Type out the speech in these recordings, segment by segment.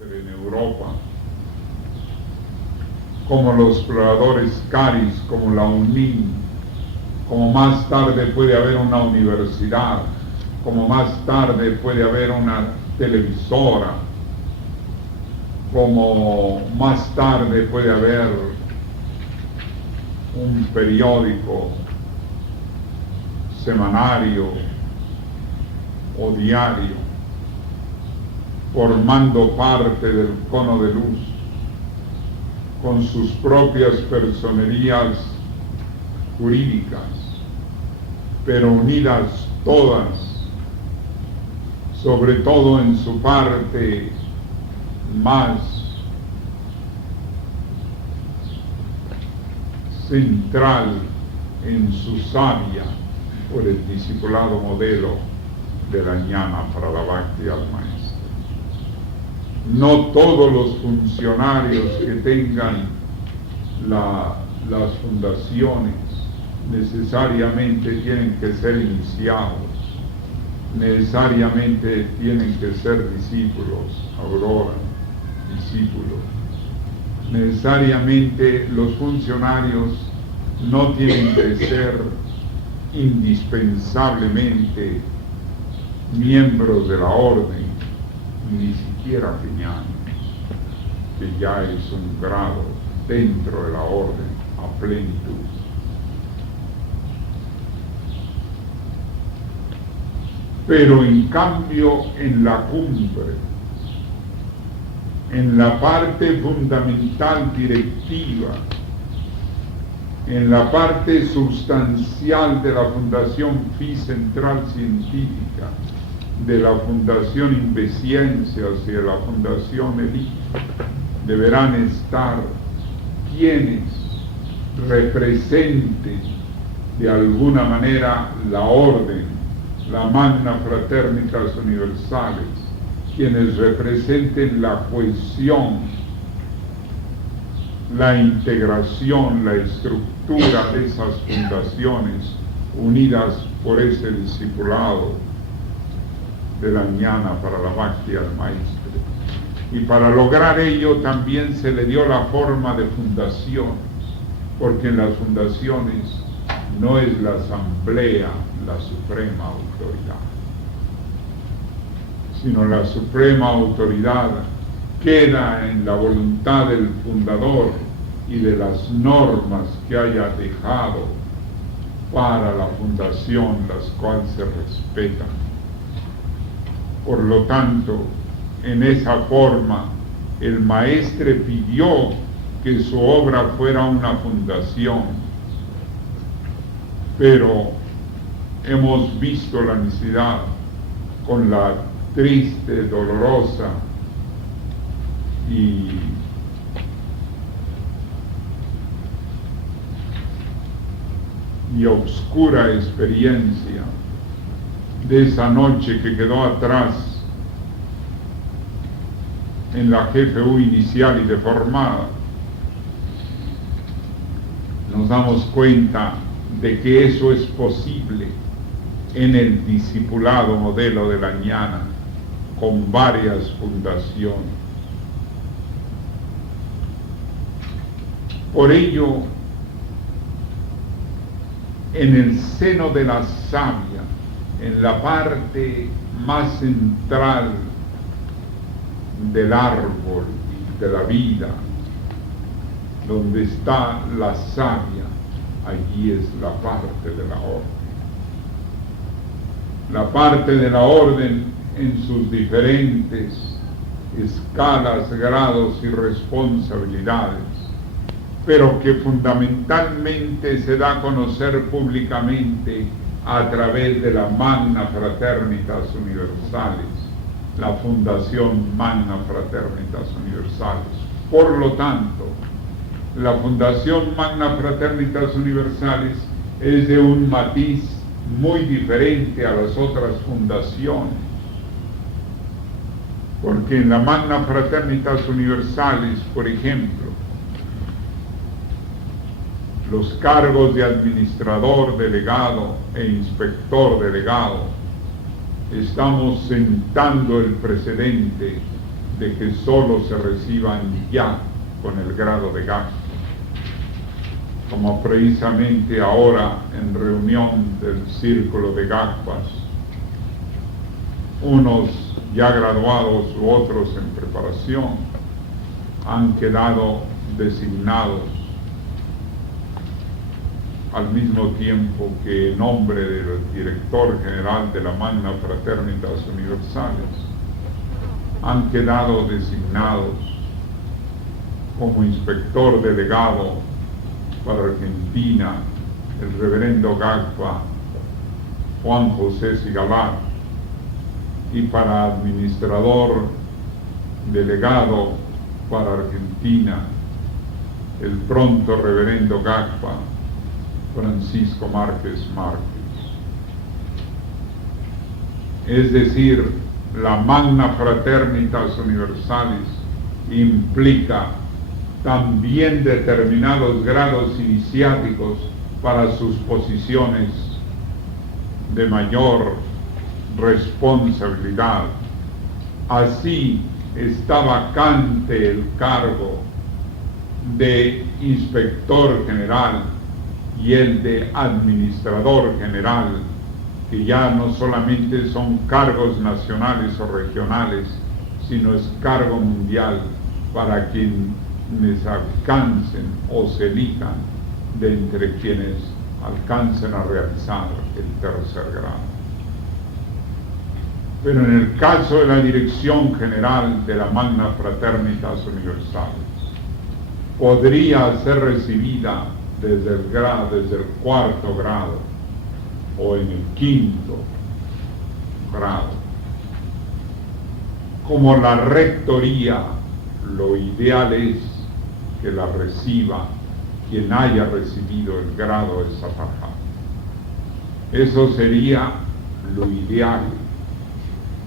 en Europa, como los exploradores Caris, como la UNIN, como más tarde puede haber una universidad, como más tarde puede haber una televisora, como más tarde puede haber un periódico semanario o diario, formando parte del cono de luz, con sus propias personerías jurídicas, pero unidas todas, sobre todo en su parte más central, en su savia, por el discipulado modelo de la ñana para la bhakti al maestro. No todos los funcionarios que tengan las fundaciones necesariamente tienen que ser iniciados, necesariamente tienen que ser discípulos, Aurora, discípulos. Necesariamente los funcionarios no tienen que ser indispensablemente miembros de la orden, ni siquiera peñanos, que ya es un grado dentro de la orden a plenitud. Pero en cambio en la cumbre, en la parte fundamental directiva, en la parte sustancial de la Fundación FI Central Científica, de la Fundación Inveciencias y de la Fundación ELIT, deberán estar quienes representen de alguna manera la orden, la Magna Fraternitas Universales, quienes representen la cohesión, la integración, la estructura de esas fundaciones unidas por ese discipulado de la ñana para la bhakti al maestro. Y para lograr ello también se le dio la forma de fundaciones, porque en las fundaciones no es la asamblea la suprema autoridad, sino la suprema autoridad queda en la voluntad del fundador y de las normas que haya dejado para la fundación, las cuales se respetan. Por lo tanto, en esa forma, el maestre pidió que su obra fuera una fundación, pero hemos visto la necesidad con la triste, dolorosa y oscura experiencia de esa noche que quedó atrás en la GFU inicial y deformada. Nos damos cuenta de que eso es posible en el discipulado modelo de la ñana, con varias fundaciones. Por ello, en el seno de la savia, en la parte más central del árbol de la vida, donde está la savia, allí es la parte de la orden. La parte de la orden en sus diferentes escalas, grados y responsabilidades, pero que fundamentalmente se da a conocer públicamente a través de la Magna Fraternitas Universales, la Fundación Magna Fraternitas Universales. Por lo tanto, la Fundación Magna Fraternitas Universales es de un matiz muy diferente a las otras fundaciones, porque en la Magna Fraternitas Universales, por ejemplo, los cargos de administrador delegado e inspector delegado, estamos sentando el precedente de que solo se reciban ya con el grado de GAC, como precisamente ahora en reunión del círculo de GACPAS, unos ya graduados u otros en preparación han quedado designados al mismo tiempo que en nombre del director general de la Magna Fraternitas Universales han quedado designados como inspector delegado para Argentina el reverendo GACPA Juan José Sigalar, y para administrador delegado para Argentina el pronto reverendo GACPA Francisco Márquez Márquez. Es decir, la Magna Fraternitas Universalis implica también determinados grados iniciáticos para sus posiciones de mayor responsabilidad. Así está vacante el cargo de inspector general y el de administrador general, que ya no solamente son cargos nacionales o regionales, sino es cargo mundial para quienes alcancen o se elijan de entre quienes alcancen a realizar el tercer grado. Pero en el caso de la Dirección General de la Magna Fraternitas Universales, podría ser recibida desde el cuarto grado o en el quinto grado. Como la rectoría, lo ideal es que la reciba quien haya recibido el grado de Sapajá. Eso sería lo ideal,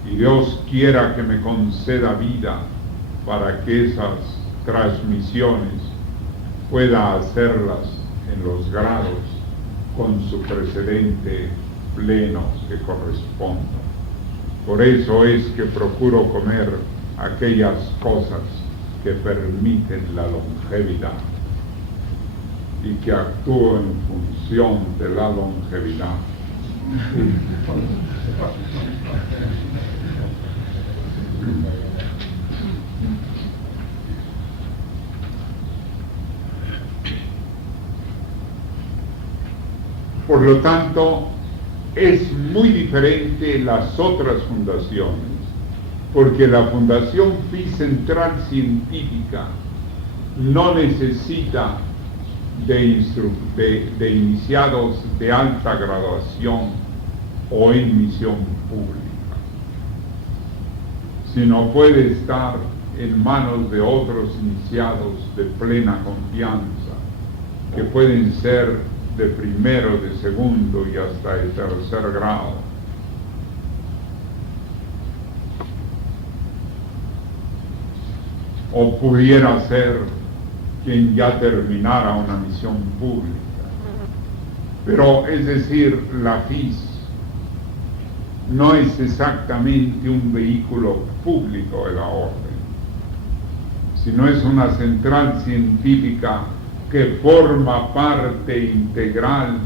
y Dios quiera que me conceda vida para que esas transmisiones pueda hacerlas en los grados con su precedente pleno que corresponda. Por eso es que procuro comer aquellas cosas que permiten la longevidad y que actúo en función de la longevidad. Por lo tanto, es muy diferente las otras fundaciones, porque la Fundación FI Central Científica no necesita de iniciados de alta graduación o en misión pública, sino puede estar en manos de otros iniciados de plena confianza, que pueden ser de primero, de segundo y hasta de tercer grado. O pudiera ser quien ya terminara una misión pública. Pero es decir, la FIS no es exactamente un vehículo público de la orden, sino es una central científica que forma parte integral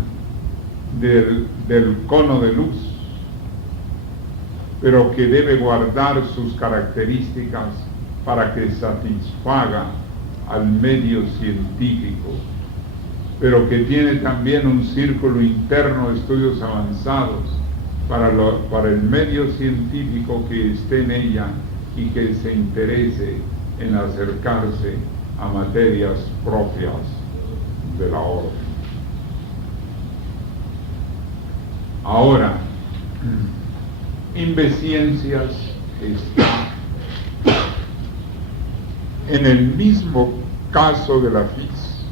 del cono de luz, pero que debe guardar sus características para que satisfaga al medio científico, pero que tiene también un círculo interno de estudios avanzados para el medio científico que esté en ella y que se interese en acercarse a materias propias de la orden. Ahora, Inbesciencias está en el mismo caso de la FIS,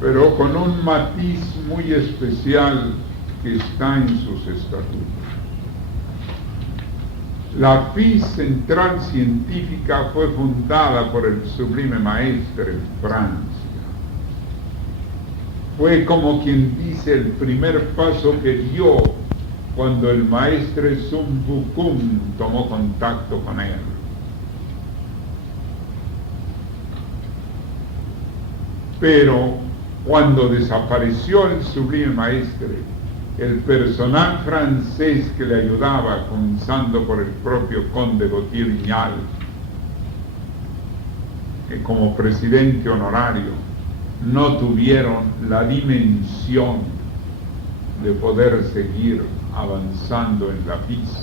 pero con un matiz muy especial que está en sus estatutos. La FIS Central Científica fue fundada por el Sublime Maestre en Francia. Fue, como quien dice, el primer paso que dio cuando el Maestre Sun Wukong tomó contacto con él. Pero cuando desapareció el Sublime Maestre, el personal francés que le ayudaba, comenzando por el propio conde Gautier-Vignal, como presidente honorario, no tuvieron la dimensión de poder seguir avanzando en la pista.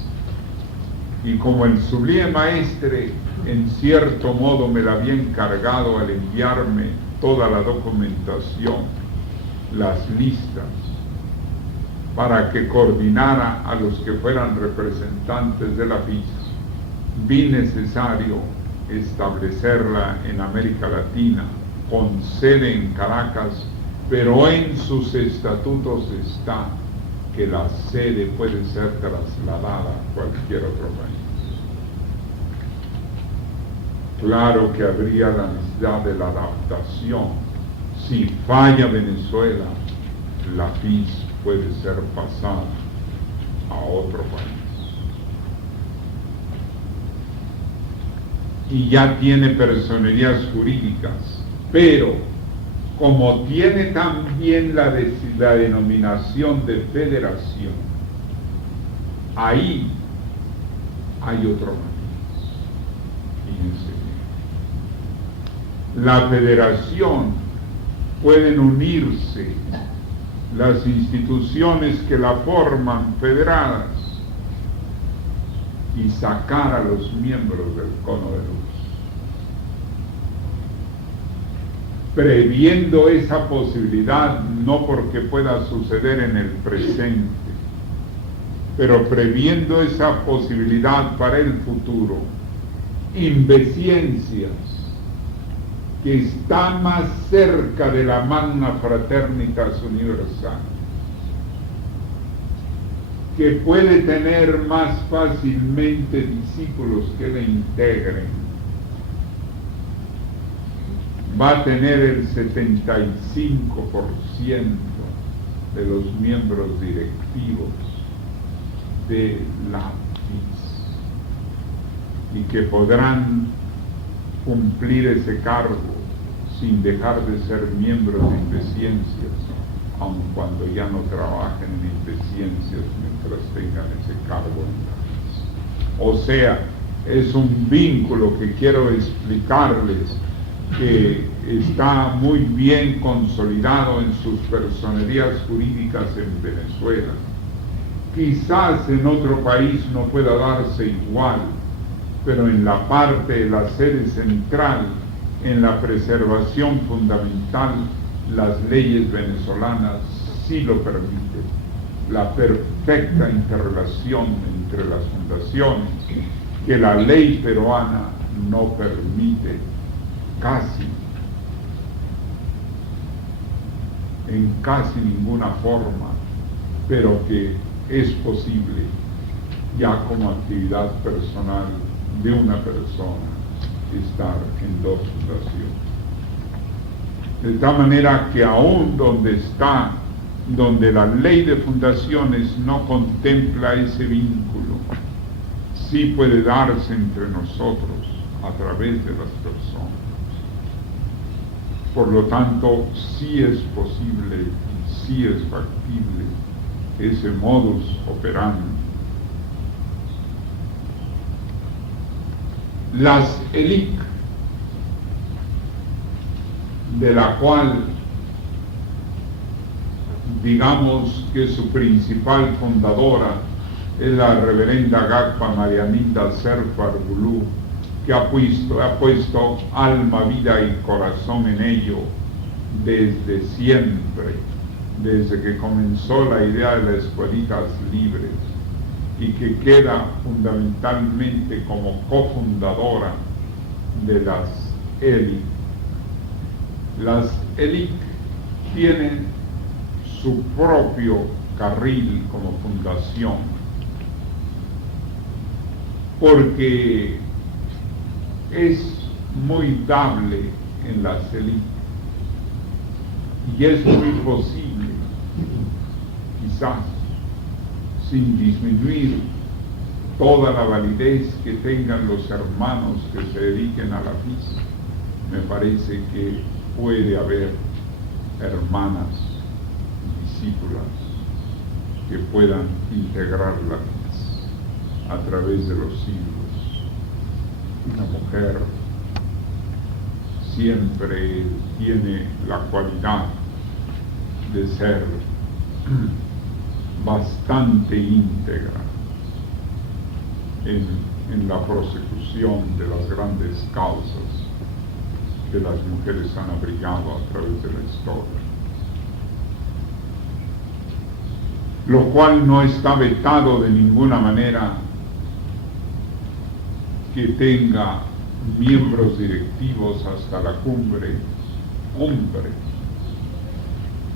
Y como el Sublime Maestre en cierto modo me la había encargado al enviarme toda la documentación, las listas, para que coordinara a los que fueran representantes de la PIS, vi necesario establecerla en América Latina, con sede en Caracas, pero en sus estatutos está que la sede puede ser trasladada a cualquier otro país. Claro que habría la necesidad de la adaptación. Si falla Venezuela, la PIS puede ser pasada a otro país. Y ya tiene personerías jurídicas, pero como tiene también la denominación de federación, ahí hay otro matiz. Fíjense bien. La federación, pueden unirse las instituciones que la forman federadas y sacar a los miembros del cono de luz. Previendo esa posibilidad, no porque pueda suceder en el presente, pero previendo esa posibilidad para el futuro, Inveschiencias, que está más cerca de la Magna Fraternitas Universal, que puede tener más fácilmente discípulos que le integren, va a tener el 75% de los miembros directivos de la PIS, y que podrán cumplir ese cargo sin dejar de ser miembros de Inveschiencias, aun cuando ya no trabajen en Inveschiencias mientras tengan ese cargo en la PIS. O sea, es un vínculo que quiero explicarles, que está muy bien consolidado en sus personerías jurídicas en Venezuela. Quizás en otro país no pueda darse igual, pero en la parte de la sede central, en la preservación fundamental, las leyes venezolanas sí lo permiten. La perfecta interrelación entre las fundaciones, que la ley peruana no permite en casi ninguna forma, pero que es posible ya como actividad personal de una persona estar en dos fundaciones. De tal manera que aún donde la ley de fundaciones no contempla ese vínculo, sí puede darse entre nosotros a través de las personas. Por lo tanto, sí es posible, sí es factible ese modus operandi. Las ELIC, de la cual digamos que su principal fundadora es la reverenda Gagpa Mariaminda Serpa Arbulú, que ha puesto alma, vida y corazón en ello desde siempre, desde que comenzó la idea de las escuelitas libres, y que queda fundamentalmente como cofundadora de las ELIC. Las ELIC tienen su propio carril como fundación, porque es muy dable en las ELIC, y es muy posible, quizás, sin disminuir toda la validez que tengan los hermanos que se dediquen a la PIS, me parece que puede haber hermanas, discípulas, que puedan integrarlas a través de los siglos. Una mujer siempre tiene la cualidad de ser bastante íntegra en la prosecución de las grandes causas que las mujeres han abrigado a través de la historia. Lo cual no está vetado de ninguna manera que tenga miembros directivos hasta la cumbre, hombres,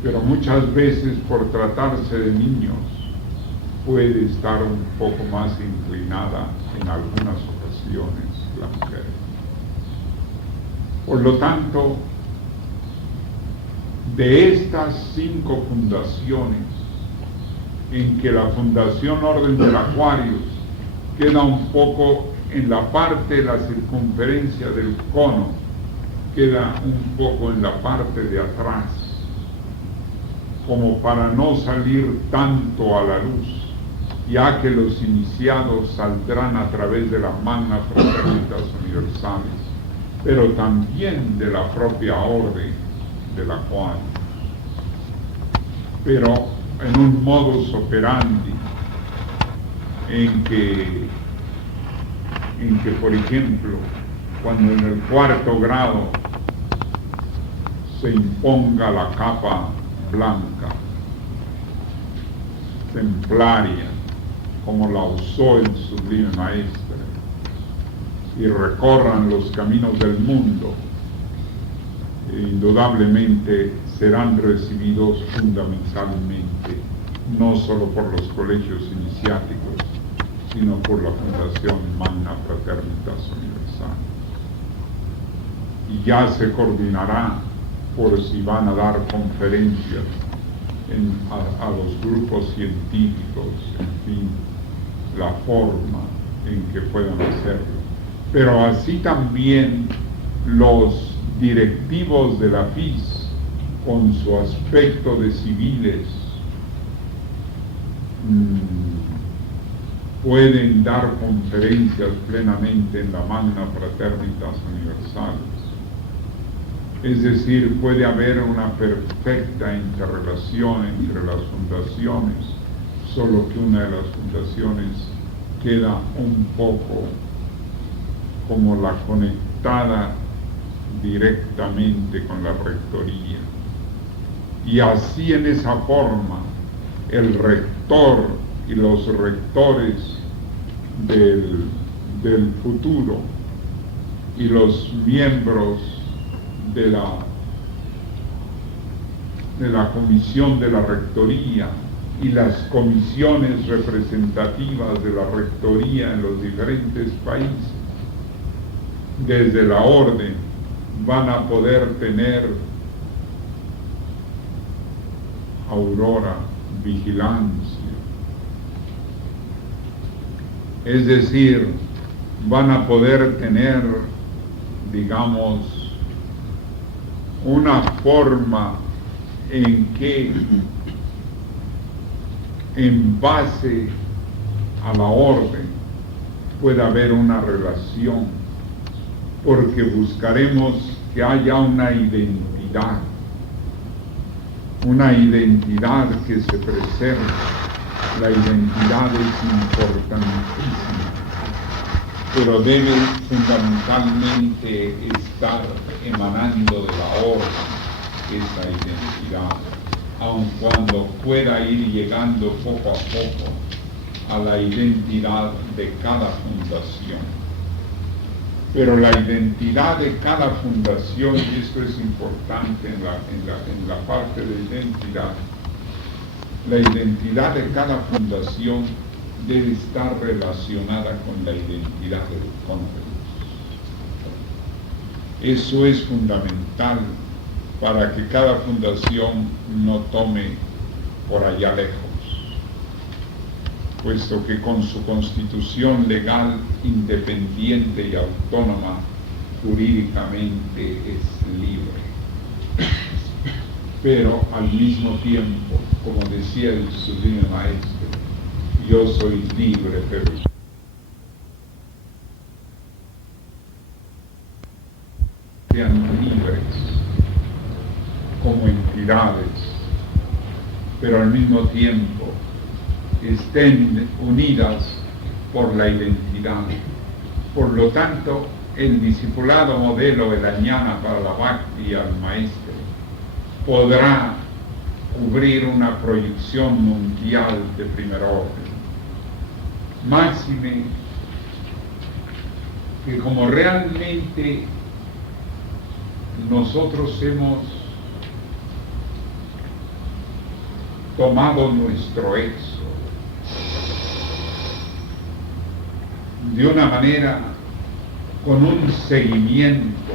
pero muchas veces por tratarse de niños puede estar un poco más inclinada en algunas ocasiones la mujer. Por lo tanto, de estas 5 fundaciones, en que la Fundación Orden del Aquarius queda un poco en la parte de la circunferencia del cono, queda un poco en la parte de atrás, como para no salir tanto a la luz, ya que los iniciados saldrán a través de la Magna Fraternitas Universales, pero también de la propia orden de la cual, pero en un modus operandi en que por ejemplo, cuando en el 4º grado se imponga la capa blanca, templaria, como la usó el Sublime Maestre, y recorran los caminos del mundo, indudablemente serán recibidos fundamentalmente, no solo por los colegios iniciáticos, sino por la Fundación Magna Fraternitas Universales. Y ya se coordinará por si van a dar conferencias a los grupos científicos, en fin, la forma en que puedan hacerlo. Pero así también los directivos de la FIS, con su aspecto de civiles, pueden dar conferencias plenamente en la Magna Fraternitas Universales. Es decir, puede haber una perfecta interrelación entre las fundaciones, solo que una de las fundaciones queda un poco como la conectada directamente con la rectoría. Y así, en esa forma, el rector y los rectores del futuro y los miembros de la comisión de la rectoría y las comisiones representativas de la rectoría en los diferentes países, desde la orden, van a poder tener aurora, vigilancia. Es decir, van a poder tener, digamos, una forma en que, en base a la orden, pueda haber una relación, porque buscaremos que haya una identidad que se preserve. La identidad es importantísima, pero debe fundamentalmente estar emanando de la orden esa identidad, aun cuando pueda ir llegando poco a poco a la identidad de cada fundación. Pero la identidad de cada fundación, y esto es importante en la parte de identidad, la identidad de cada fundación debe estar relacionada con la identidad del cónyuge. Eso es fundamental para que cada fundación no tome por allá lejos, puesto que con su constitución legal independiente y autónoma, jurídicamente es libre. pero al mismo tiempo, como decía el sublime maestro, yo soy libre, pero sean libres como entidades, pero al mismo tiempo estén unidas por la identidad. Por lo tanto, el discipulado modelo de la ñana para la bhakti al maestro podrá cubrir una proyección mundial de primer orden. Máxime que como realmente nosotros hemos tomado nuestro éxodo de una manera con un seguimiento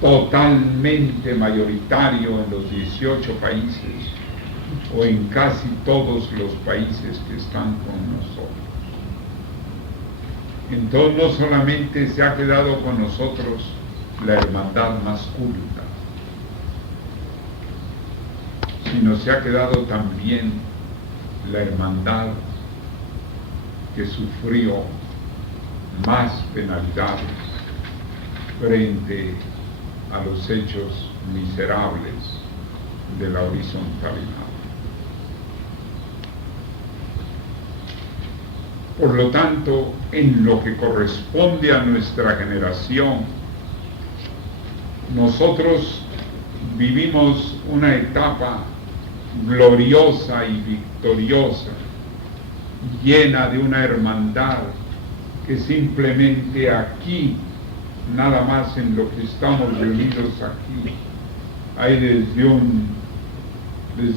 totalmente mayoritario en los 18 países o en casi todos los países que están con nosotros. Entonces no solamente se ha quedado con nosotros la hermandad más culta, sino se ha quedado también la hermandad que sufrió más penalidades frente a los hechos miserables de la horizontalidad. Por lo tanto, en lo que corresponde a nuestra generación, nosotros vivimos una etapa gloriosa y victoriosa, llena de una hermandad que simplemente aquí, nada más en lo que estamos reunidos aquí, hay desde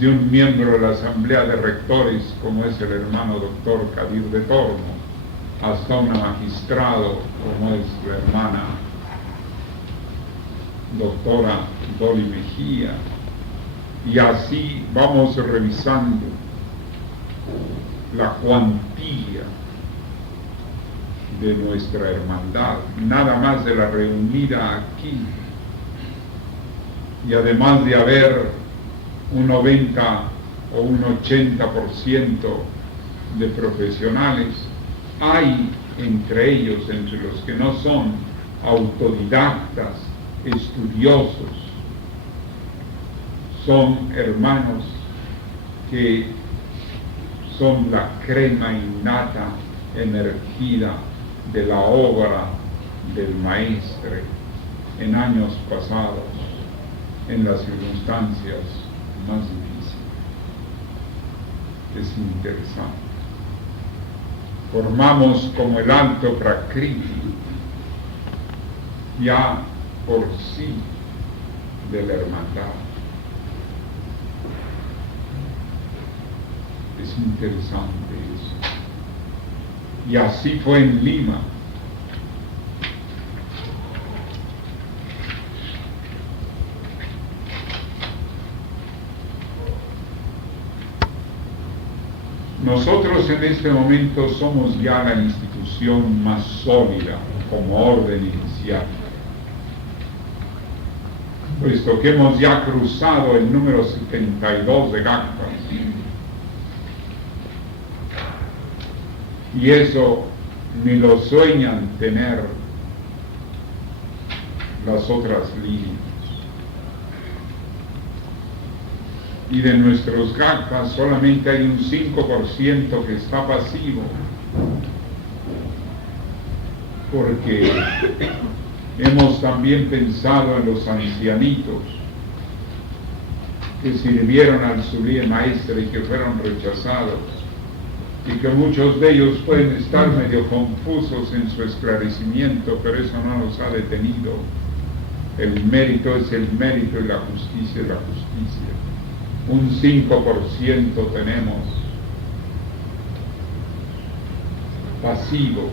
un miembro de la Asamblea de Rectores, como es el hermano doctor Kadir de Tormo, hasta un magistrado, como es la hermana doctora Dolly Mejía, y así vamos revisando la cuantía de nuestra hermandad, nada más de la reunida aquí, y además de haber un 90 o un 80% de profesionales, hay entre ellos, entre los que no son autodidactas, estudiosos, son hermanos que son la crema innata emergida de la obra del maestre en años pasados, en las circunstancias más difíciles. Es interesante. Formamos como el alto prakriti ya por sí de la hermandad. Es interesante eso. Y así fue en Lima. Nosotros en este momento somos ya la institución más sólida como orden inicial, puesto que hemos ya cruzado el número 72 de Gakpas. Y eso ni lo sueñan tener las otras líneas. Y de nuestros Gakpas solamente hay un 5% que está pasivo, porque hemos también pensado en los ancianitos que sirvieron al sublime maestro y que fueron rechazados, y que muchos de ellos pueden estar medio confusos en su esclarecimiento, pero eso no nos ha detenido. El mérito es el mérito y la justicia es la justicia. Un 5% tenemos pasivo,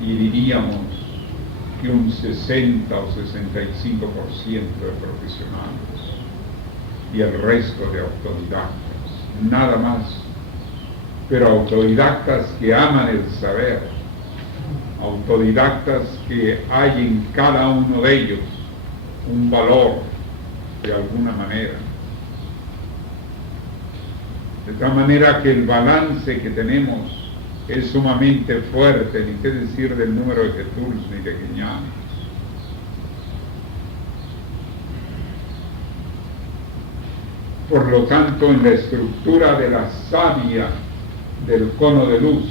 y diríamos que un 60 o 65% de profesionales, y el resto de autodidactas, nada más, pero autodidactas que aman el saber, autodidactas que hay en cada uno de ellos un valor de alguna manera. De tal manera que el balance que tenemos es sumamente fuerte, ni qué decir del número de Jesús ni de Guiñanes. Por lo tanto, en la estructura de la savia del cono de luz,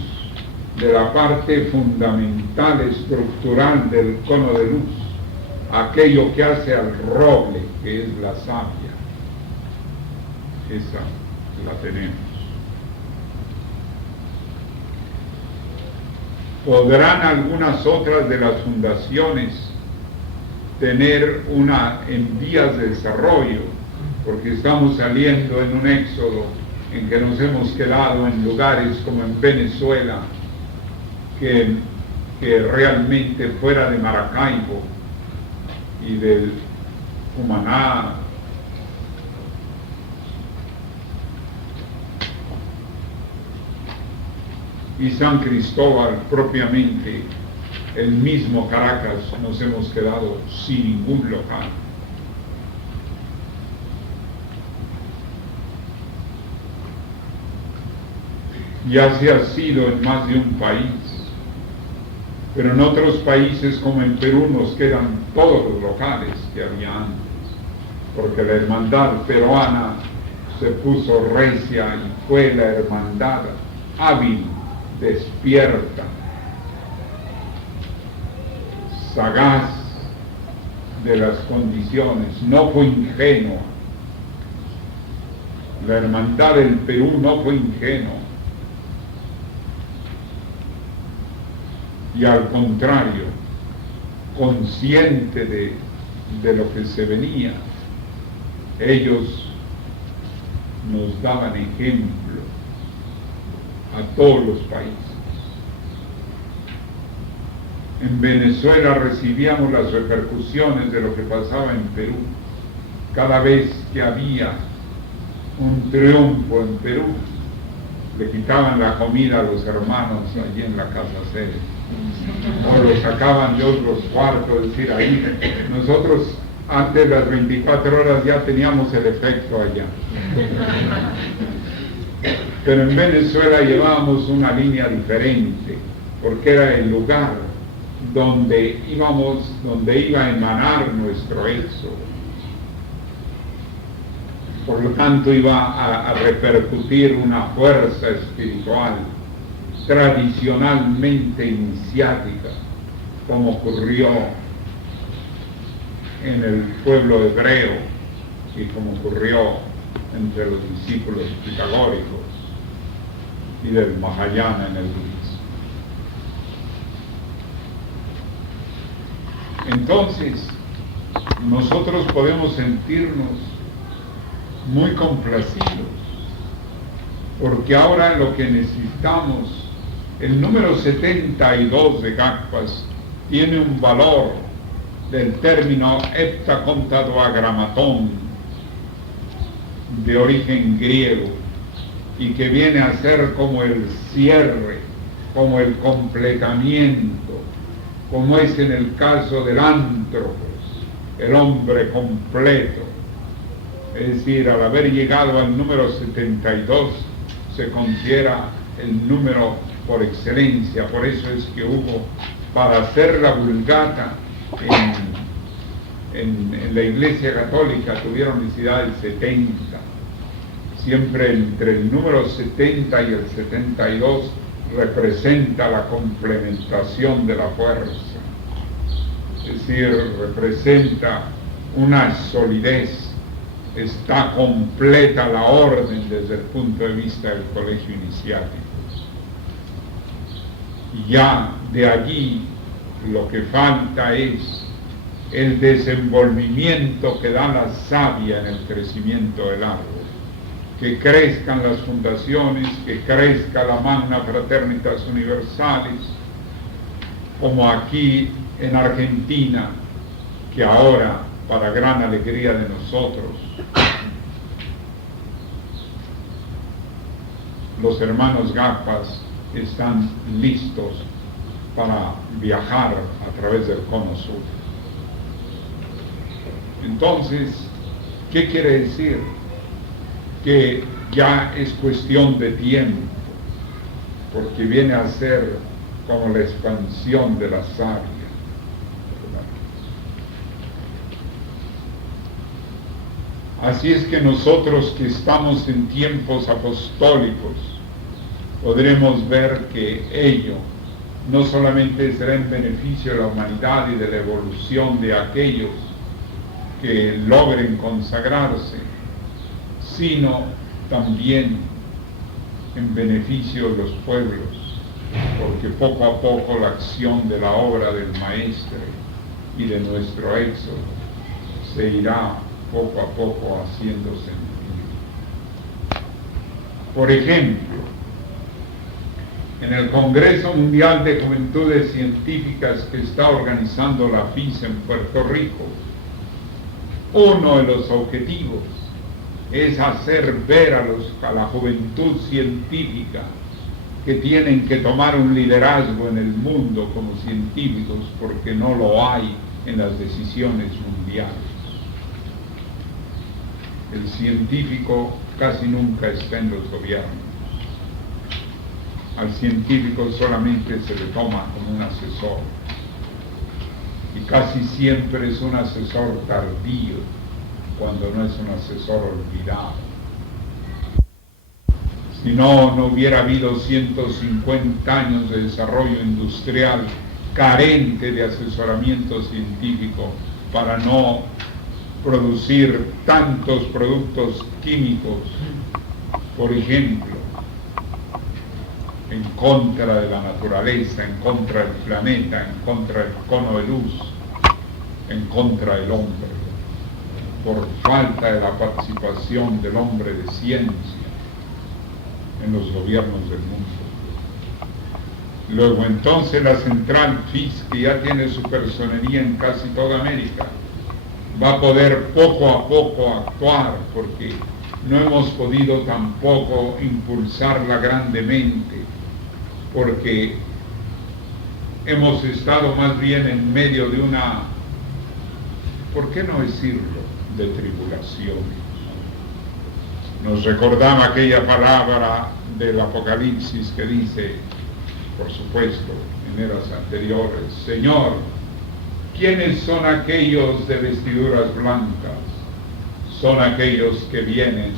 de la parte fundamental estructural del cono de luz, aquello que hace al roble, que es la savia, esa la tenemos. Podrán algunas otras de las fundaciones tener una en vías de desarrollo, porque estamos saliendo en un éxodo en que nos hemos quedado en lugares como en Venezuela, que realmente fuera de Maracaibo y del Cumaná, y San Cristóbal propiamente, el mismo Caracas, nos hemos quedado sin ningún local. Ya se ha sido en más de un país, pero en otros países como en Perú nos quedan todos los locales que había antes, porque la hermandad peruana se puso recia y fue la hermandad hábil, despierta, sagaz de las condiciones, no fue ingenua. La hermandad del Perú no fue ingenua, y al contrario, consciente de lo que se venía, ellos nos daban ejemplo a todos los países. En Venezuela recibíamos las repercusiones de lo que pasaba en Perú. Cada vez que había un triunfo en Perú, le quitaban la comida a los hermanos allí en la casa sede, o lo sacaban de otros cuartos, es decir, ahí nosotros antes de las 24 horas ya teníamos el efecto allá. Pero en Venezuela llevábamos una línea diferente, porque era el lugar donde iba a emanar nuestro éxodo. Por lo tanto, iba a repercutir una fuerza espiritual tradicionalmente iniciática, como ocurrió en el pueblo hebreo y como ocurrió entre los discípulos pitagóricos y del Mahayana en el budismo. Entonces, nosotros podemos sentirnos muy complacidos, porque ahora lo que necesitamos, el número 72 de Gakpas tiene un valor del término heptacontadoagramatón, de origen griego, y que viene a ser como el cierre, como el completamiento, como es en el caso del ántropos, el hombre completo. Es decir, al haber llegado al número 72, se considera el número por excelencia. Por eso es que hubo, para hacer la Vulgata en la Iglesia Católica, tuvieron necesidad del 70. Siempre entre el número 70 y el 72 representa la complementación de la fuerza. Es decir, representa una solidez. Está completa la orden desde el punto de vista del colegio iniciático. Y ya de allí lo que falta es el desenvolvimiento que da la savia en el crecimiento del árbol. Que crezcan las fundaciones, que crezca la Magna Fraternitas Universalis, como aquí en Argentina, que ahora, para gran alegría de nosotros, los hermanos Gakpas están listos para viajar a través del cono sur. Entonces, ¿Qué quiere decir? Que ya es cuestión de tiempo, porque viene a ser como la expansión de la savia. Así es que nosotros que estamos en tiempos apostólicos, podremos ver que ello no solamente será en beneficio de la humanidad y de la evolución de aquellos que logren consagrarse, sino también en beneficio de los pueblos, porque poco a poco la acción de la obra del Maestro y de nuestro éxodo se irá poco a poco haciendo sentir. Por ejemplo, en el Congreso Mundial de Juventudes Científicas que está organizando la FIS en Puerto Rico, uno de los objetivos es hacer ver a la juventud científica que tienen que tomar un liderazgo en el mundo como científicos, porque no lo hay en las decisiones mundiales. El científico casi nunca está en los gobiernos. Al científico solamente se le toma como un asesor, y casi siempre es un asesor tardío, cuando no es un asesor olvidado. Si no, no hubiera habido 150 años de desarrollo industrial carente de asesoramiento científico para no producir tantos productos químicos, por ejemplo, en contra de la naturaleza, en contra del planeta, en contra del cono de luz, en contra del hombre, por falta de la participación del hombre de ciencia en los gobiernos del mundo. Luego entonces la central FIS, que ya tiene su personería en casi toda América, va a poder poco a poco actuar, porque no hemos podido tampoco impulsarla grandemente, porque hemos estado más bien en medio de una, ¿por qué no decirlo?, de tribulaciones. Nos recordaba aquella palabra del Apocalipsis que dice, por supuesto, en eras anteriores, Señor, ¿quiénes son aquellos de vestiduras blancas? Son aquellos que vienen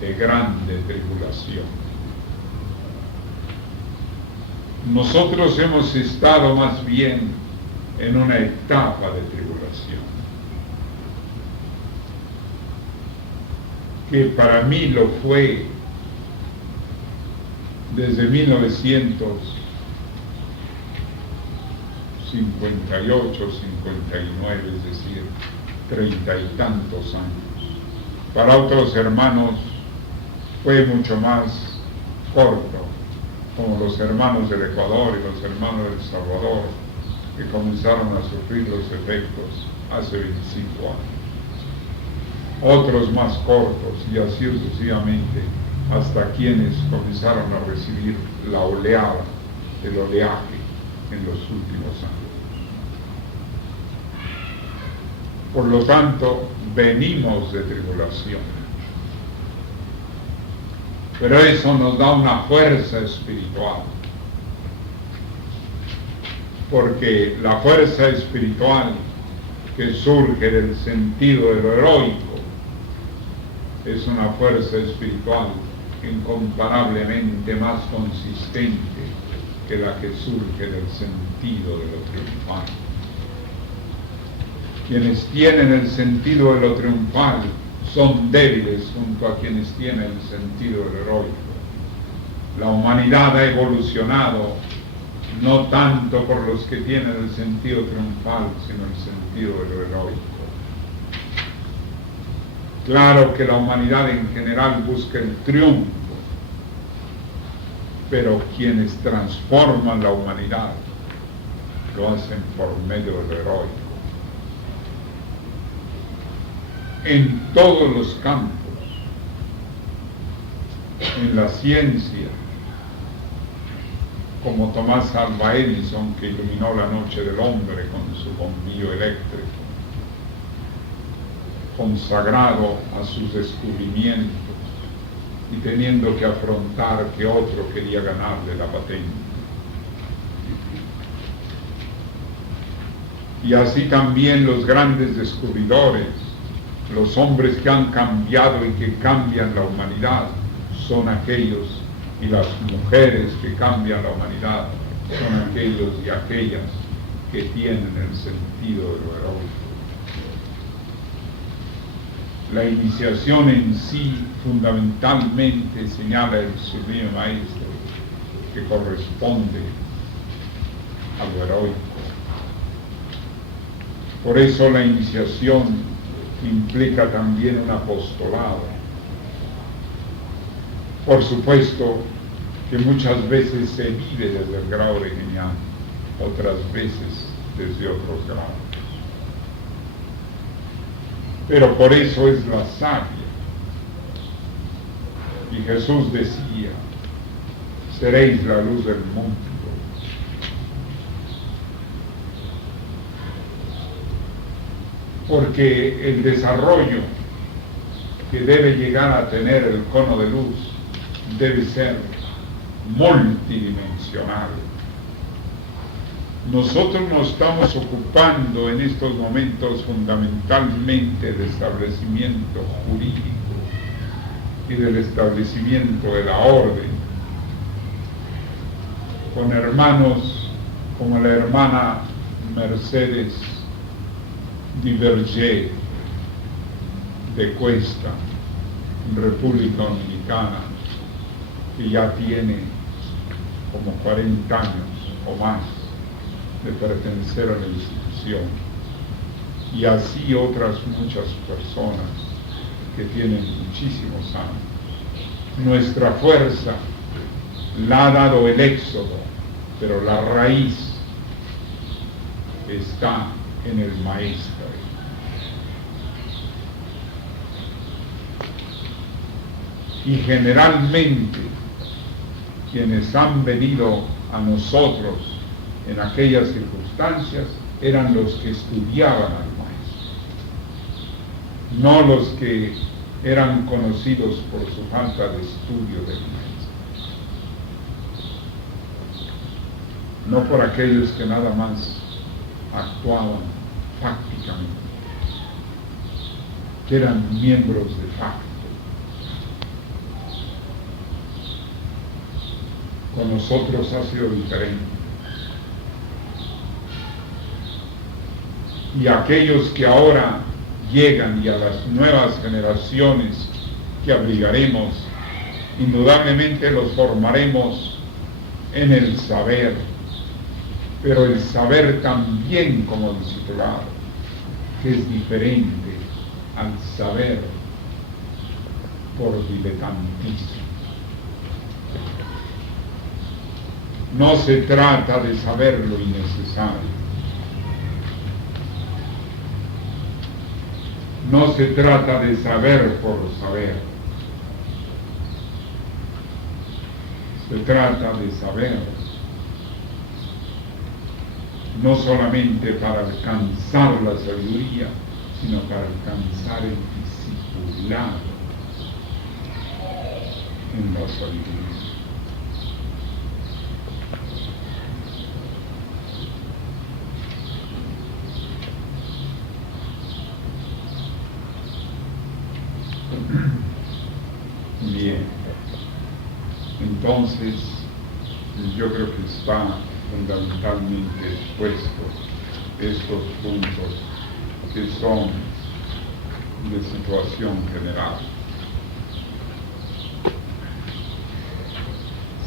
de grande tribulación. Nosotros hemos estado más bien en una etapa de tribulación, que para mí lo fue desde 1958, 59, es decir, 30 y tantos años. Para otros hermanos fue mucho más corto, como los hermanos del Ecuador y los hermanos del Salvador, que comenzaron a sufrir los efectos hace 25 años. Otros más cortos, y así sucesivamente, hasta quienes comenzaron a recibir la oleada del oleaje en los últimos años. Por lo tanto, venimos de tribulación. Pero eso nos da una fuerza espiritual, porque la fuerza espiritual que surge del sentido de lo heroico es una fuerza espiritual incomparablemente más consistente que la que surge del sentido de lo triunfal. Quienes tienen el sentido de lo triunfal son débiles junto a quienes tienen el sentido de lo heroico. La humanidad ha evolucionado no tanto por los que tienen el sentido triunfal, sino el sentido de lo heroico. Claro que la humanidad en general busca el triunfo, pero quienes transforman la humanidad lo hacen por medio de lo heroico. En todos los campos, en la ciencia, como Tomás Alva Edison, que iluminó la noche del hombre con su bombillo eléctrico, consagrado a sus descubrimientos y teniendo que afrontar que otro quería ganarle la patente. Y así también los grandes descubridores, los hombres que han cambiado y que cambian la humanidad, son aquellos, y las mujeres que cambian la humanidad, son aquellos y aquellas que tienen el sentido de lo heroico. La iniciación en sí fundamentalmente señala el sublime maestro que corresponde a lo heroico. Por eso la iniciación implica también un apostolado. Por supuesto que muchas veces se vive desde el grado de genial, otras veces desde otros grados. Pero por eso es la savia. Y Jesús decía, seréis la luz del mundo. Porque el desarrollo que debe llegar a tener el cono de luz debe ser multidimensional. Nosotros nos estamos ocupando en estos momentos fundamentalmente del establecimiento jurídico y del establecimiento de la orden, con hermanos como la hermana Mercedes Divergé de Cuesta, en República Dominicana, que ya tiene como 40 años o más de pertenecer a la institución, y así otras muchas personas que tienen muchísimos años. Nuestra fuerza la ha dado el éxodo, pero la raíz está en el Maestro. Y generalmente quienes han venido a nosotros en aquellas circunstancias eran los que estudiaban al Maestro, no los que eran conocidos por su falta de estudio del Maestro, no por aquellos que nada más actuaban fácticamente, que eran miembros de facto. Con nosotros ha sido diferente. Y aquellos que ahora llegan y a las nuevas generaciones que abrigaremos, indudablemente los formaremos en el saber, pero el saber también como discipulado, que es diferente al saber por diletantismo. No se trata de saber lo innecesario. No se trata de saber por saber. Se trata de saber no solamente para alcanzar la sabiduría, sino para alcanzar el discipulado en la sabiduría. Bien, entonces yo creo que está fundamentalmente expuesto estos puntos que son de situación general.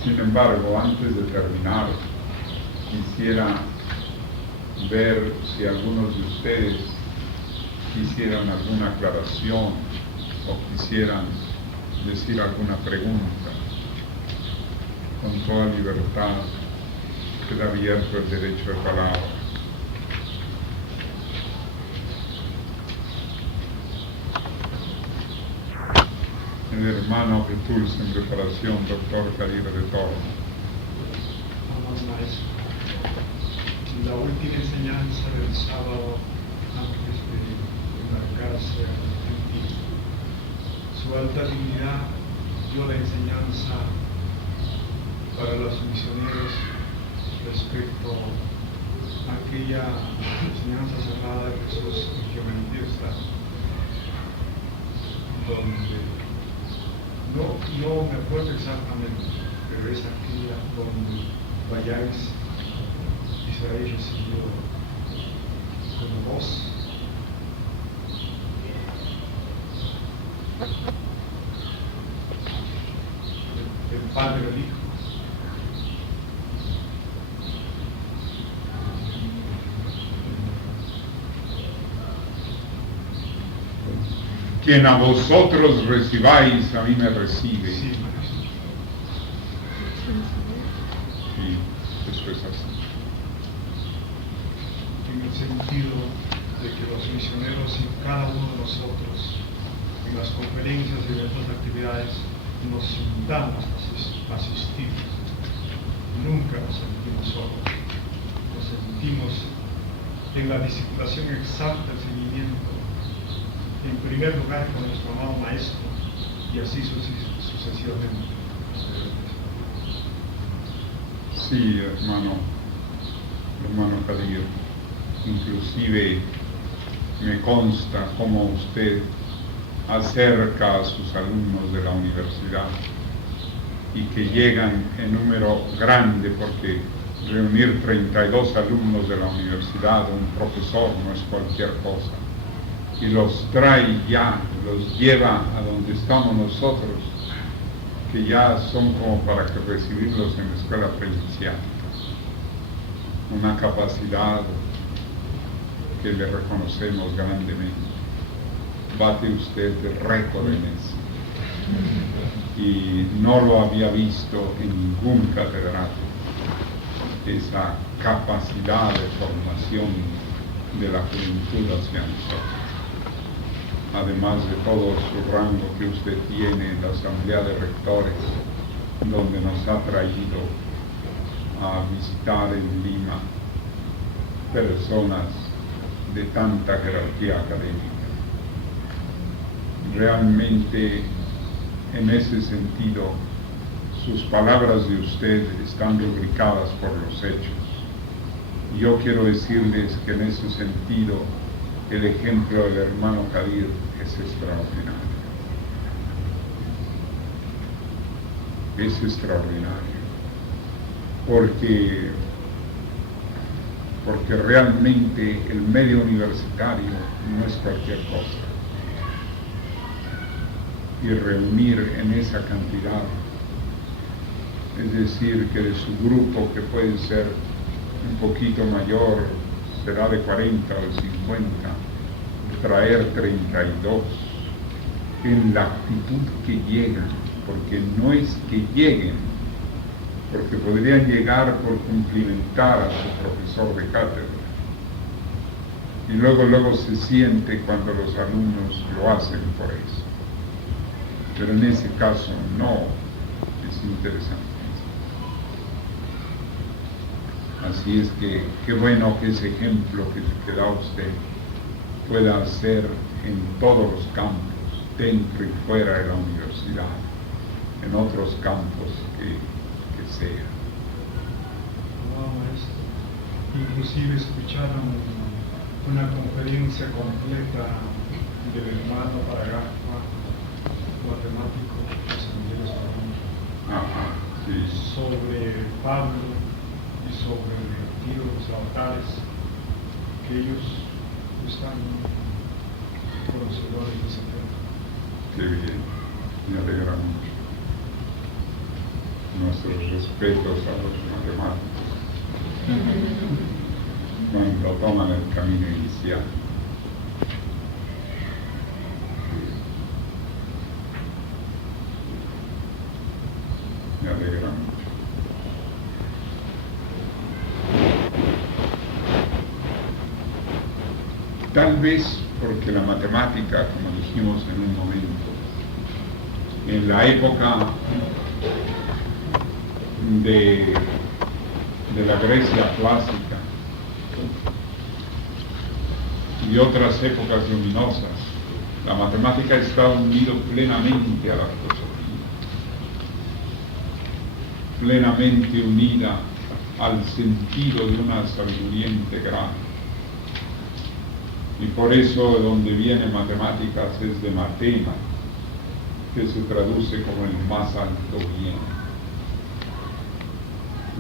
Sin embargo, antes de terminar, quisiera ver si algunos de ustedes quisieran alguna aclaración o quisieran decir alguna pregunta. Con toda libertad queda abierto el derecho de palabra. El hermano Getúlio en preparación, doctor Caribe de Toro. Vamos, maestro. La última enseñanza del sábado antes de embarcarse su alta dignidad dio la enseñanza para los misioneros respecto a aquella enseñanza sagrada de Jesús manifiesta, donde no me acuerdo exactamente, pero es aquella donde vayáis y seréis recibidos como vos. El Padre y el Hijo. Quien a vosotros recibáis, a mí me recibe. Sí, maestro. Y eso es así. En el sentido de que los misioneros y cada uno de nosotros, en las conferencias y en otras actividades, nos invitamos a asistir. Nunca nos sentimos solos. Nos sentimos en la disciplinación exacta, el seguimiento, en primer lugar con nuestro amado Maestro, y así sucesivamente. Sí, hermano Kadir, inclusive me consta cómo usted acerca a sus alumnos de la universidad y que llegan en número grande, porque reunir 32 alumnos de la universidad, un profesor, no es cualquier cosa, y los trae ya, los lleva a donde estamos nosotros, que ya son como para que recibirlos en la escuela presencial. Una capacidad que le reconocemos grandemente. Bate usted el récord en eso. Y no lo había visto en ningún catedrático, esa capacidad de formación de la juventud hacia nosotros. Además de todo su rango que usted tiene en la Asamblea de Rectores, donde nos ha traído a visitar en Lima personas de tanta jerarquía académica. Realmente, en ese sentido, sus palabras de usted están rubricadas por los hechos. Yo quiero decirles que en ese sentido, el ejemplo del hermano Kadir es extraordinario. Es extraordinario. Porque realmente el medio universitario no es cualquier cosa. Y reunir en esa cantidad, es decir, que de su grupo, que puede ser un poquito mayor, será de 40 o 50, traer 32, en la actitud que llegan, porque no es que lleguen, porque podrían llegar por cumplimentar a su profesor de cátedra, y luego se siente cuando los alumnos lo hacen por eso. Pero en ese caso no, es interesante. Así es que qué bueno que ese ejemplo que da usted pueda ser en todos los campos, dentro y fuera de la universidad, en otros campos que sea. Wow, maestro. Inclusive escucharon una conferencia completa del hermano Paragaffa, matemático, Sí. sobre Pablo y sobre el retiro de los altares, que ellos están conocedores de ese tema. Qué bien, me alegra mucho. Nuestros respetos a los matemáticos cuando toman el camino inicial. Me alegra mucho. Tal vez porque la matemática, como dijimos en un momento, en la época de la Grecia clásica y otras épocas luminosas, La matemática está unida plenamente a la filosofía, plenamente unida al sentido de una sabiduría integral. Y por eso de donde viene matemáticas es de matema, que se traduce como el más alto bien.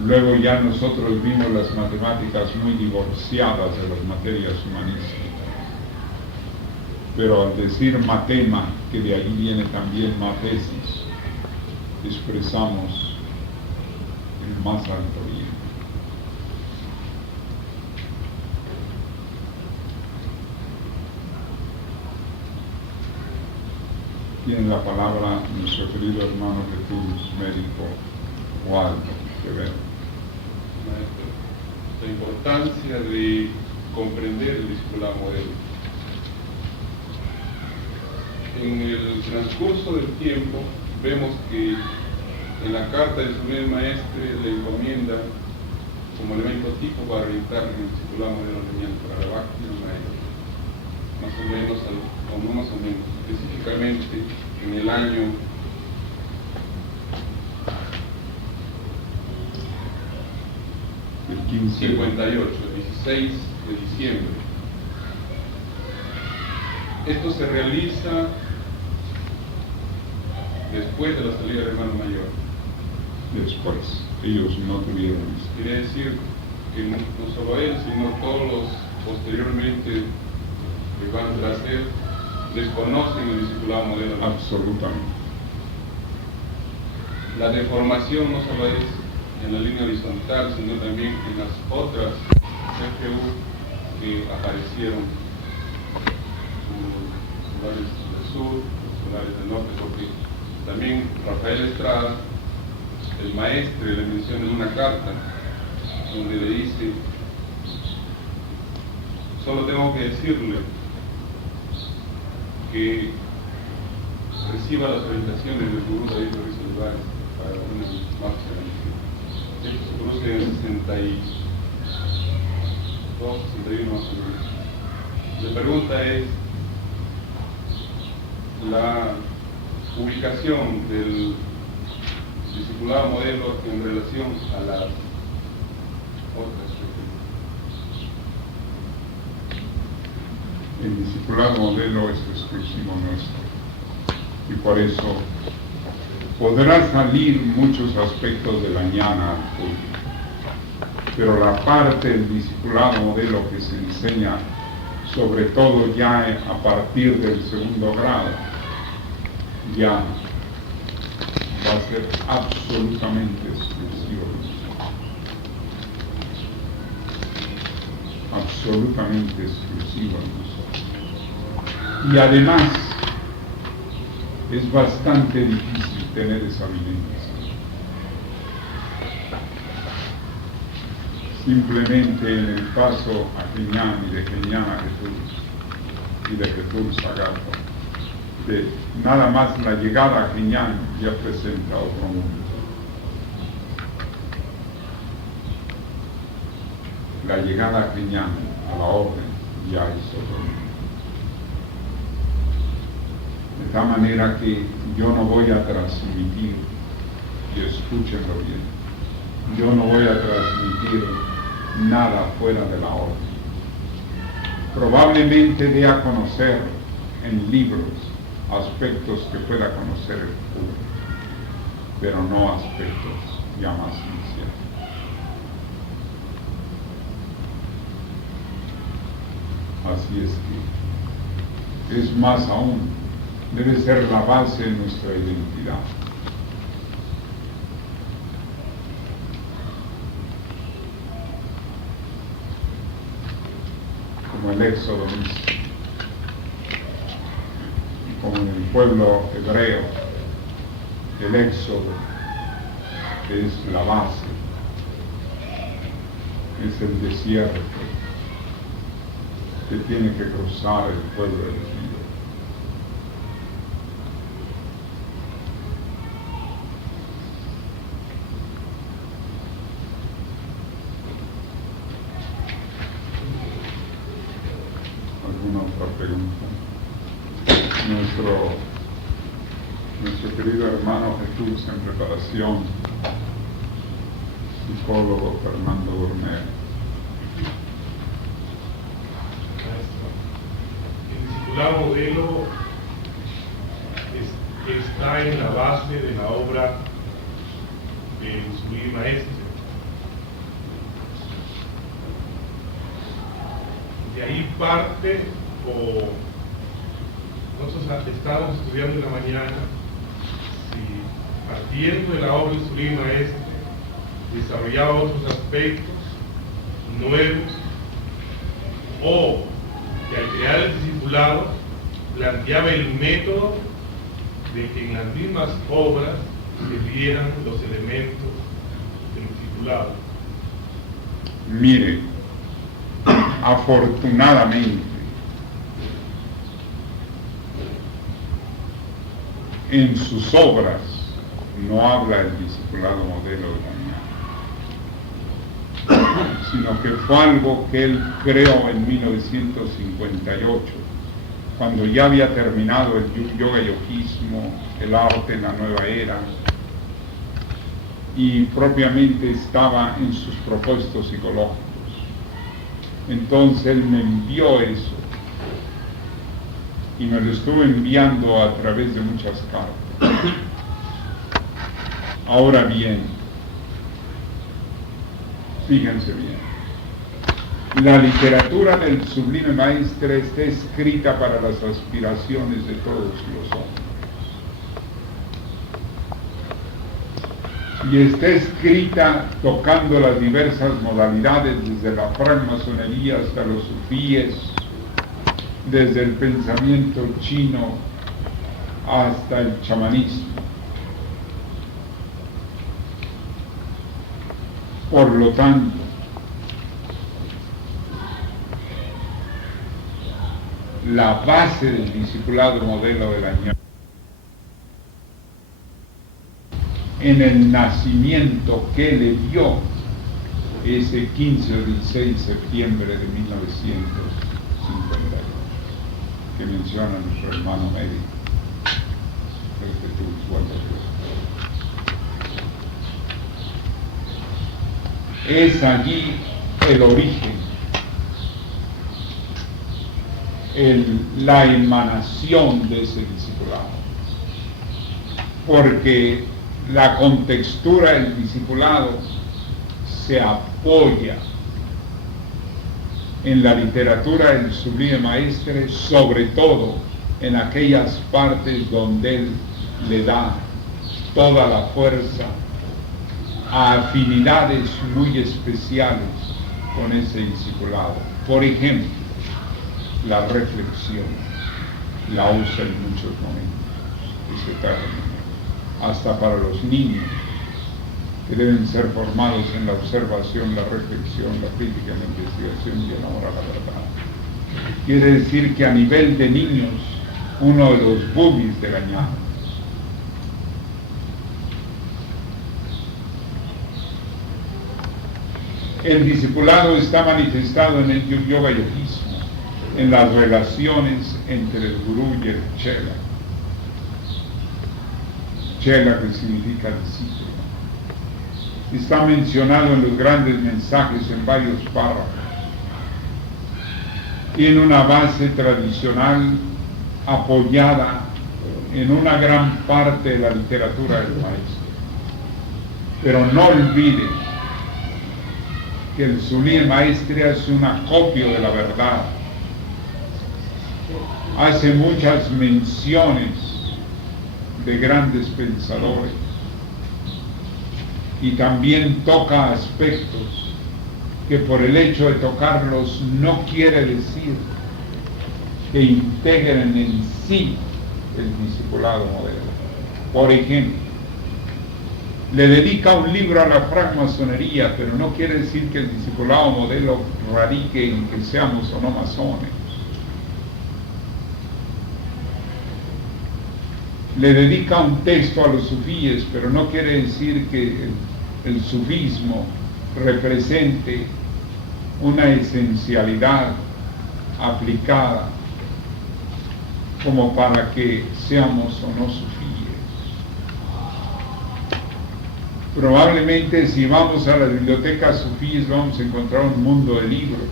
Luego ya nosotros vimos las matemáticas muy divorciadas de las materias humanísticas. Pero al decir matema, que de ahí viene también matesis, expresamos el más alto bien. Tiene la palabra nuestro querido hermano Jesús, médico Waldo Quevedo. Maestro, la importancia de comprender el discipulado modelo. En el transcurso del tiempo vemos que en la carta de su primer maestre le encomienda como elemento tipo para orientar en el discipulado modelo lineal para la Bhakti maestro. Más o menos, o no más o menos, específicamente en el año 58, 16 de diciembre. Esto se realiza después de la salida del hermano mayor. Después, ellos no tuvieron eso. Quiere decir que no solo él, sino todos los posteriormente que van tras él, desconocen el discipulado modelo. Absolutamente. La deformación no solo es en la línea horizontal, sino también en las otras CFU que aparecieron, los solares del sur, los solares del norte, porque también Rafael Estrada, el maestro, le menciona en una carta donde le dice: solo tengo que decirle que reciba las orientaciones del Gurú David Ruiz Olivares para una marcha. Esto se produce en el 62, 61 más o menos. La pregunta es la ubicación del discipulado modelo en relación a las otras. El discipulado modelo es exclusivo nuestro. Y por eso podrá salir muchos aspectos de la ñana al público. Pero la parte del discipulado modelo que se enseña, sobre todo ya a partir del segundo grado, ya va a ser absolutamente exclusivo. Absolutamente exclusivo de nosotros. Y además, es bastante difícil tener esa vivencia. Simplemente en el paso a Geñán y de Geñán a Jesús y de Jesús a Gato, de nada más la llegada a Geñán ya presenta otro mundo. La llegada a Geñán, a la orden, ya es otro mundo. De tal manera que yo no voy a transmitir, y escúchenlo bien, yo no voy a transmitir nada fuera de la orden. Probablemente dé a conocer en libros aspectos que pueda conocer el público, pero no aspectos ya más iniciales. Así es que es más aún, debe ser la base de nuestra identidad. Como el Éxodo mismo, como en el pueblo hebreo, el Éxodo es la base, es el desierto que tiene que cruzar el pueblo elegido. ¿Alguna otra pregunta? nuestro querido hermano Jesús en preparación, psicólogo Fernando Gourmet. El discipulado modelo está en la base de la obra del Sublime Maestre. De ahí parte, nosotros estábamos estudiando en la mañana, si partiendo de la obra del Sublime Maestre desarrollaba otros aspectos nuevos, o que al crear el discipulado planteaba el método de que en las mismas obras se vieran los elementos del discipulado. Mire, afortunadamente, en sus obras no habla el discipulado modelo de la Ñana, sino que fue algo que él creó en 1958, cuando ya había terminado el yoga yogismo, el arte en la nueva era, y propiamente estaba en sus propósitos psicológicos. Entonces él me envió eso y me lo estuvo enviando a través de muchas cartas. Ahora bien, fíjense bien, la literatura del Sublime Maestre está escrita para las aspiraciones de todos los hombres. Y está escrita tocando las diversas modalidades, desde la francmasonería hasta los sufíes, desde el pensamiento chino hasta el chamanismo. Por lo tanto, la base del discipulado modelo de la Ñana, en el nacimiento que le dio ese 15 o 16 de septiembre de 1952, que menciona nuestro hermano médico, el Jesús Guadalupe. Es allí el origen, la emanación de ese discipulado, porque la contextura del discipulado se apoya en la literatura del Sublime Maestre, sobre todo en aquellas partes donde él le da toda la fuerza a afinidades muy especiales con ese discipulado. Por ejemplo, la reflexión la usa en muchos momentos, ese término, hasta para los niños, que deben ser formados en la observación, la reflexión, la crítica, la investigación y el amor a la verdad. Quiere decir que a nivel de niños, uno de los boobies de la Ñana. El discipulado está manifestado en el yoga yogismo, en las relaciones entre el gurú y el chela. Chela, que significa discípulo. Está mencionado en los grandes mensajes en varios párrafos. Tiene una base tradicional apoyada en una gran parte de la literatura del maestro. Pero no olviden que el Sublime Maestre hace un acopio de la verdad. Hace muchas menciones de grandes pensadores y también toca aspectos que por el hecho de tocarlos no quiere decir que integren en sí el discipulado modelo. Por ejemplo, le dedica un libro a la francmasonería, pero no quiere decir que el discipulado modelo radique en que seamos o no masones. Le dedica un texto a los sufíes, pero no quiere decir que el sufismo represente una esencialidad aplicada como para que seamos o no sufíes. Probablemente si vamos a la biblioteca sufíes vamos a encontrar un mundo de libros,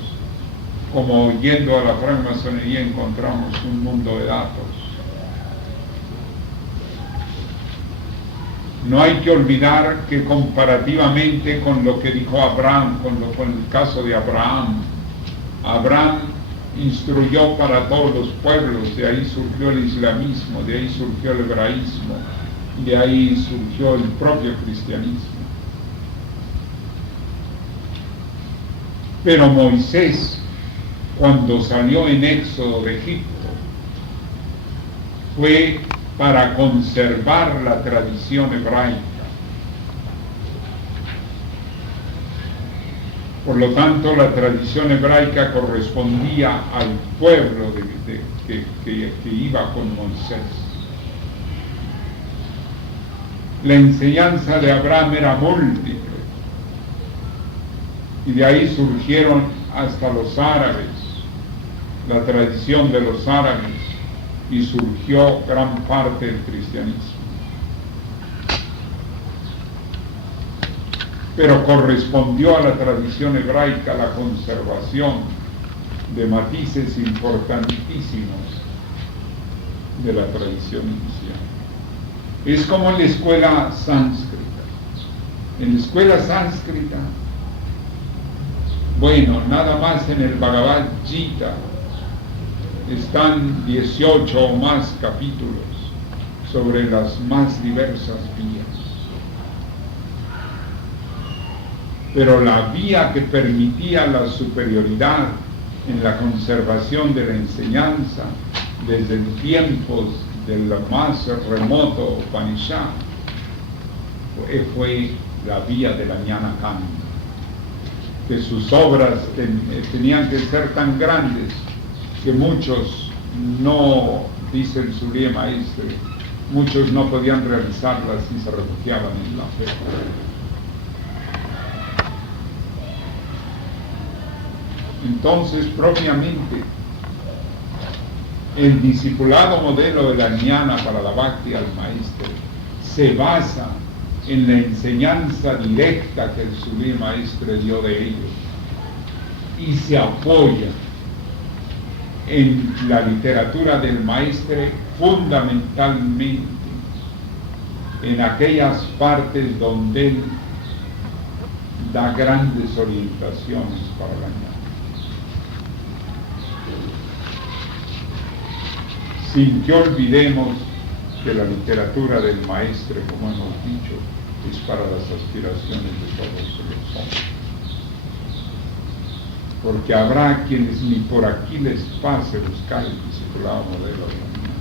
como yendo a la francmasonería encontramos un mundo de datos. No hay que olvidar que comparativamente con lo que dijo Abraham, con el caso de Abraham, Abraham instruyó para todos los pueblos, de ahí surgió el islamismo, de ahí surgió el hebraísmo, de ahí surgió el propio cristianismo. Pero Moisés, cuando salió en Éxodo de Egipto, fue para conservar la tradición hebraica. Por lo tanto, la tradición hebraica correspondía al pueblo que iba con Moisés. La enseñanza de Abraham era múltiple, y de ahí surgieron hasta los árabes, la tradición de los árabes, y surgió gran parte del cristianismo. Pero correspondió a la tradición hebraica la conservación de matices importantísimos de la tradición inicial. Es como en la escuela sánscrita. En la escuela sánscrita, bueno, nada más en el Bhagavad Gita están 18 o más capítulos sobre las más diversas vías. Pero la vía que permitía la superioridad en la conservación de la enseñanza desde tiempos del más remoto Upanishad fue la vía de la Jnana Kanda, que sus obras tenían que ser tan grandes que muchos no, dice el Surya Maestre, muchos no podían realizarlas y se refugiaban en la fe. Entonces, propiamente, el discipulado modelo de la Jnana para la Bhakti al Maestro se basa en la enseñanza directa que el Surya Maestre dio de ellos y se apoya en la literatura del Maestre fundamentalmente en aquellas partes donde él da grandes orientaciones para la Jnana. Sin que olvidemos que la literatura del Maestre, como hemos dicho, es para las aspiraciones de todos los hombres. Porque habrá quienes ni por aquí les pase buscar el discipulado modelo de la Jnana.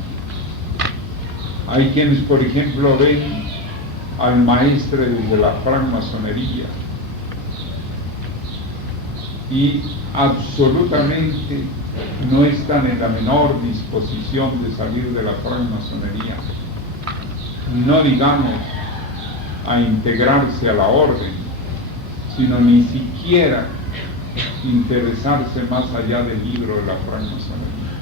Hay quienes, por ejemplo, ven al Maestre desde la francmasonería y absolutamente no están en la menor disposición de salir de la francmasonería, no digamos a integrarse a la orden, sino ni siquiera interesarse más allá del libro de la francmasonería.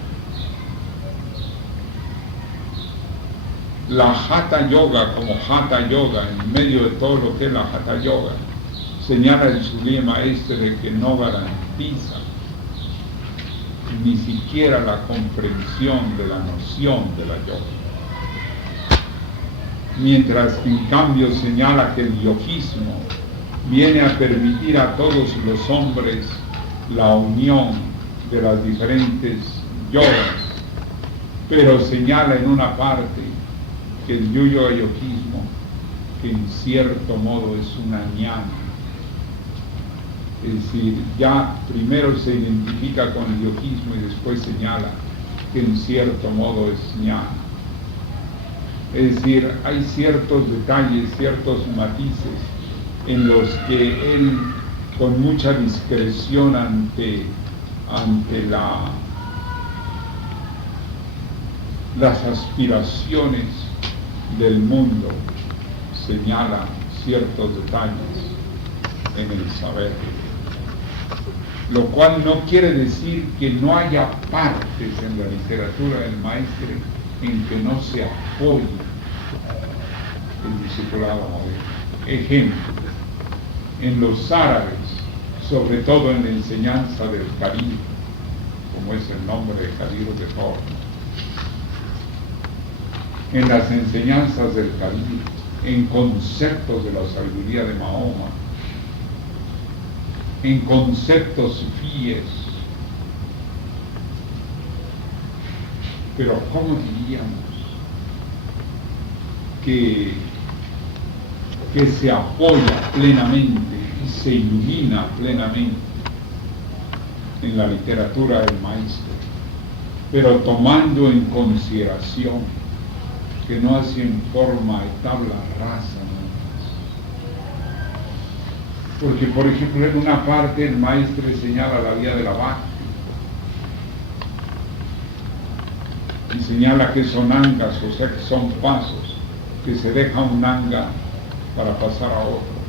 La Hatha Yoga, como Hatha Yoga, en medio de todo lo que es la Hatha Yoga, señala el Surya Maestre que no garantiza ni siquiera la comprensión de la noción de la yoga. Mientras que en cambio señala que el yogismo viene a permitir a todos los hombres la unión de las diferentes yogas, pero señala en una parte que el yogismo, que en cierto modo es una jnana. Es decir, ya primero se identifica con el yogismo y después señala que en cierto modo es jnana. Es decir, hay ciertos detalles, ciertos matices en los que él, con mucha discreción ante las aspiraciones del mundo, señala ciertos detalles en el saber. lo cual no quiere decir que no haya partes en la literatura del maestre en que no se apoye el discipulado moderno. Ejemplo, en los árabes, sobre todo en la enseñanza del Kadir, como es el nombre de Kadir de Thor, en las enseñanzas del Kadir, en conceptos de la sabiduría de Mahoma, en conceptos sufíes. Pero ¿cómo diríamos que se apoya plenamente y se ilumina plenamente en la literatura del maestro, pero tomando en consideración que no hace en forma de tabla rasa, ¿no? Porque, por ejemplo, en una parte el maestro señala la vía de la vaca y señala que son angas, o sea que son pasos, que se deja un anga para pasar a otro.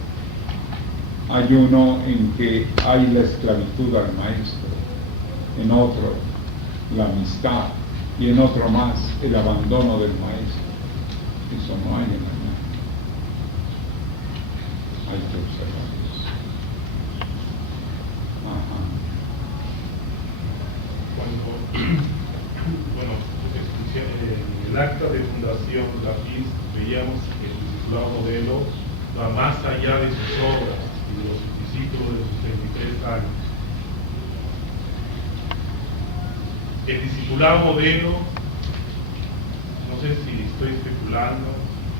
Hay uno en que hay la esclavitud al maestro, en otro la amistad y en otro más el abandono del maestro. Eso no hay en la mente. Hay que observar eso. Ajá. Bueno, en el acta de fundación de la FIS veíamos que el discipulado modelo va más allá de sus obras y de los discípulos de sus 33 años. El discipulado modelo, no sé si estoy especulando,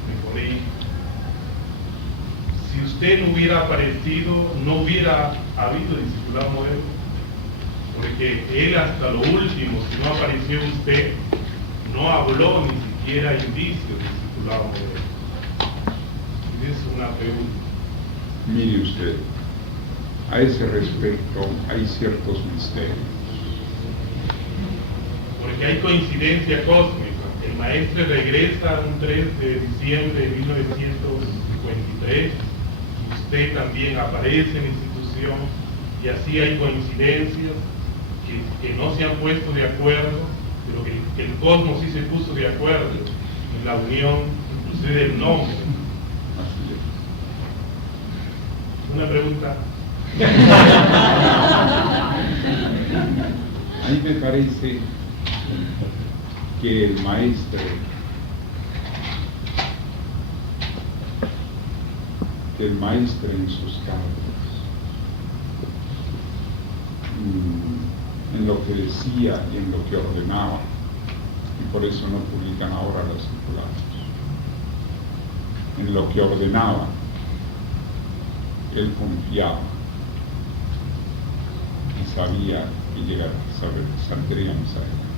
me corrijo, si usted no hubiera aparecido, no hubiera habido discipulado modelo, porque él hasta lo último, si no apareció usted, no habló ni siquiera indicios de discipulado modelo. Es una pregunta. Mire usted, a ese respecto hay ciertos misterios. Porque hay coincidencia cósmica. El maestro regresa un 3 de diciembre de 1953, usted también aparece en la institución, y así hay coincidencias que no se han puesto de acuerdo, pero que el cosmos sí se puso de acuerdo en la unión, inclusive del nombre. Una pregunta. A mí me parece que el maestro en sus cartas, en lo que decía y en lo que ordenaba, y por eso no publican ahora los circulares, en lo que ordenaba, él confiaba y sabía que saldríamos adelante.